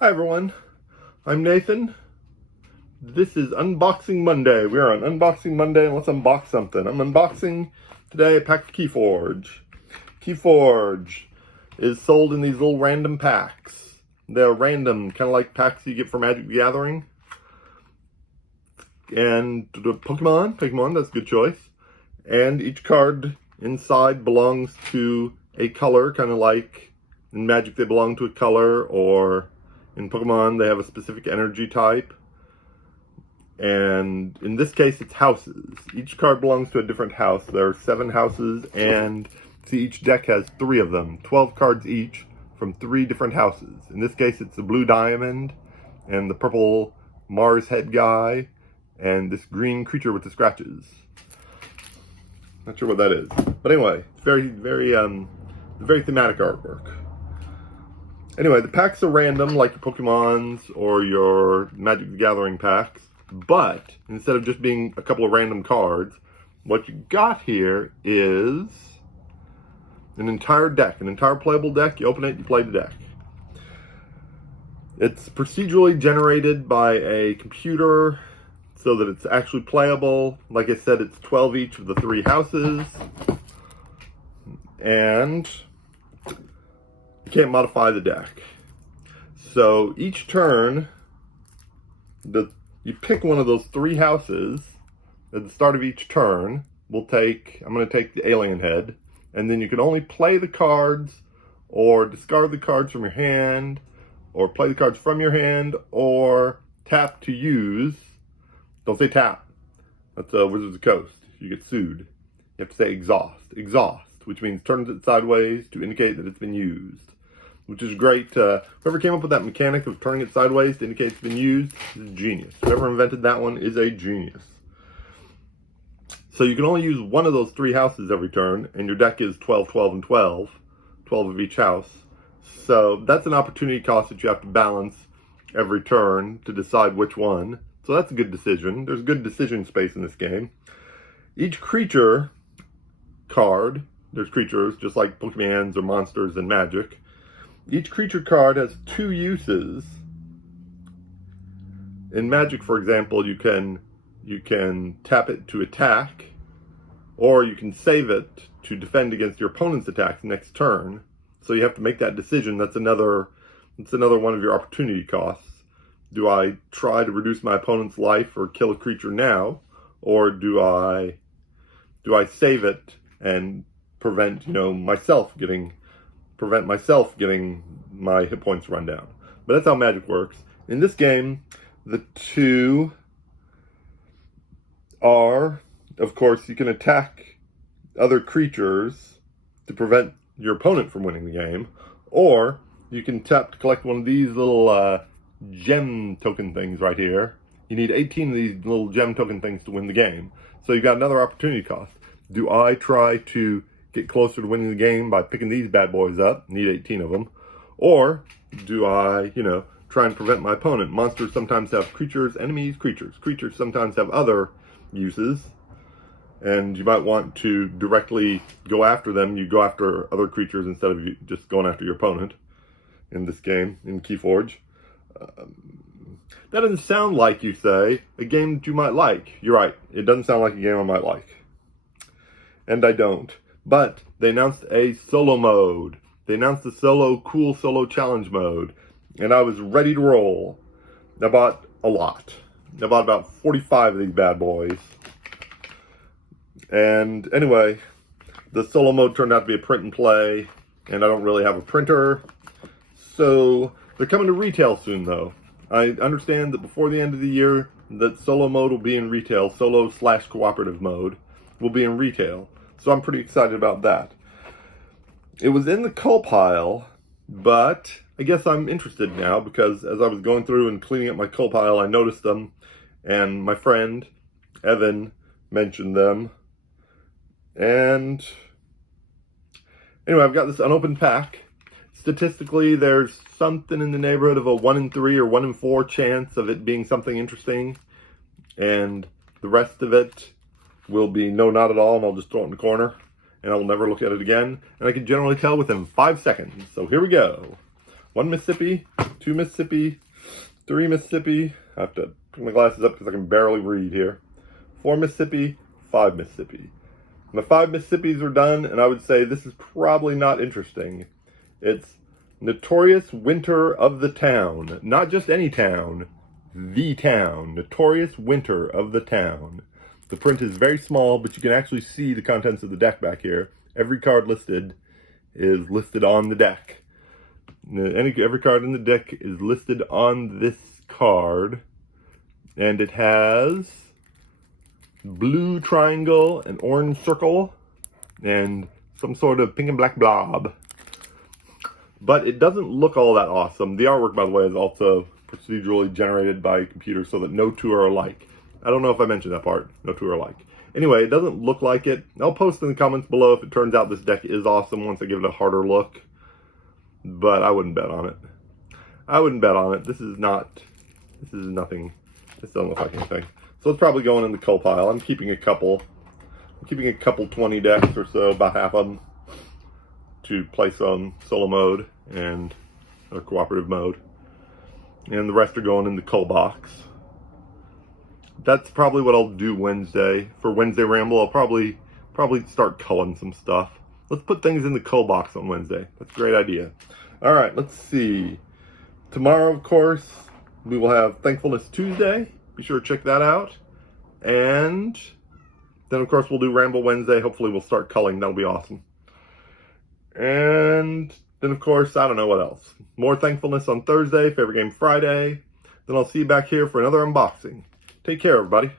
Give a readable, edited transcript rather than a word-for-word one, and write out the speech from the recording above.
Hi everyone, I'm Nathan. This is Unboxing Monday. We are on Unboxing Monday and let's unbox something. I'm unboxing today a pack of Keyforge. Keyforge is sold in these little random packs. They're random, kind of like packs you get for Magic the Gathering. And Pokemon, that's a good choice. And each card inside belongs to a color, kind of like in Magic they belong to a color, or in Pokemon, they have a specific energy type. And in this case, it's houses. Each card belongs to a different house. There are 7 houses, and see, each deck has 3 of them. 12 cards each from 3 different houses. In this case, it's the blue diamond, and the purple Mars head guy, and this green creature with the scratches. Not sure what that is. But anyway, it's very thematic artwork. Anyway, the packs are random, like your Pokemons or your Magic the Gathering packs, but instead of just being a couple of random cards, what you got here is an entire deck, an entire playable deck. You open it, you play the deck. It's procedurally generated by a computer so that it's actually playable. Like I said, it's 12 each of the 3 houses, and you can't modify the deck. So each turn, you pick one of those 3 houses. At the start of each turn, I'm going to take the alien head, and then you can only play the cards or discard the cards from your hand, or play the cards from your hand, or tap to use. Don't say tap. That's Wizards of the Coast. You get sued. You have to say exhaust. Exhaust, which means turns it sideways to indicate that it's been used. Which is great. Whoever came up with that mechanic of turning it sideways to indicate it's been used is a genius. Whoever invented that one is a genius. So you can only use one of those 3 houses every turn, and your deck is 12, 12, and 12. 12 of each house. So that's an opportunity cost that you have to balance every turn to decide which one. So that's a good decision. There's good decision space in this game. Each creature card, there's creatures just like Pokemons or monsters in Magic. Each creature card has 2 uses. In Magic, for example, you can tap it to attack, or you can save it to defend against your opponent's attacks next turn. So you have to make that decision. That's another one of your opportunity costs. Do I try to reduce my opponent's life or kill a creature now, or do I save it and prevent myself getting my hit points run down? But that's how Magic works. In this game, the 2 are, of course, you can attack other creatures to prevent your opponent from winning the game, or you can tap to collect one of these little gem token things right here. You need 18 of these little gem token things to win the game. So you've got another opportunity cost. Do I try to get closer to winning the game by picking these bad boys up, need 18 of them, or do I, try and prevent my opponent? Monsters sometimes have creatures, enemies, creatures. Creatures sometimes have other uses, and you might want to directly go after them. You go after other creatures instead of just going after your opponent in this game, in Keyforge. That doesn't sound like, you say, a game that you might like. You're right, it doesn't sound like a game I might like. And I don't. But they announced a solo mode. They announced the cool solo challenge mode. And I was ready to roll. I bought a lot. I bought about 45 of these bad boys. And anyway, the solo mode turned out to be a print and play. And I don't really have a printer. So they're coming to retail soon, though. I understand that before the end of the year, that solo mode will be in retail. Solo/cooperative mode will be in retail. So I'm pretty excited about that. It was in the cull pile, but I guess I'm interested now because as I was going through and cleaning up my cull pile, I noticed them, and my friend, Evan, mentioned them. And anyway, I've got this unopened pack. Statistically, there's something in the neighborhood of a 1 in 3 or 1 in 4 chance of it being something interesting. And the rest of it will be no, not at all, and I'll just throw it in the corner, and I'll never look at it again. And I can generally tell within 5 seconds. So here we go. 1 Mississippi, 2 Mississippi, 3 Mississippi. I have to put my glasses up because I can barely read here. 4 Mississippi, 5 Mississippi. My 5 Mississippis are done, and I would say this is probably not interesting. It's Notorious Winter of the Town. Not just any town, the town. Notorious Winter of the Town. The print is very small, but you can actually see the contents of the deck back here. Every card listed is listed on the deck. Every card in the deck is listed on this card. And it has blue triangle, an orange circle, and some sort of pink and black blob. But it doesn't look all that awesome. The artwork, by the way, is also procedurally generated by a computer so that no two are alike. I don't know if I mentioned that part. No two are alike. Anyway, it doesn't look like it. I'll post in the comments below if it turns out this deck is awesome once I give it a harder look. But I wouldn't bet on it. I wouldn't bet on it. This is nothing. This doesn't look like anything. So it's probably going in the coal pile. I'm keeping a couple 20 decks or so, about half of them, to place on solo mode and or cooperative mode. And the rest are going in the coal box. That's probably what I'll do Wednesday. For Wednesday Ramble, I'll probably start culling some stuff. Let's put things in the coal box on Wednesday. That's a great idea. All right, let's see. Tomorrow, of course, we will have Thankfulness Tuesday. Be sure to check that out. And then, of course, we'll do Ramble Wednesday. Hopefully, we'll start culling. That'll be awesome. And then, of course, I don't know what else. More Thankfulness on Thursday, Favorite Game Friday. Then I'll see you back here for another unboxing. Take care, everybody.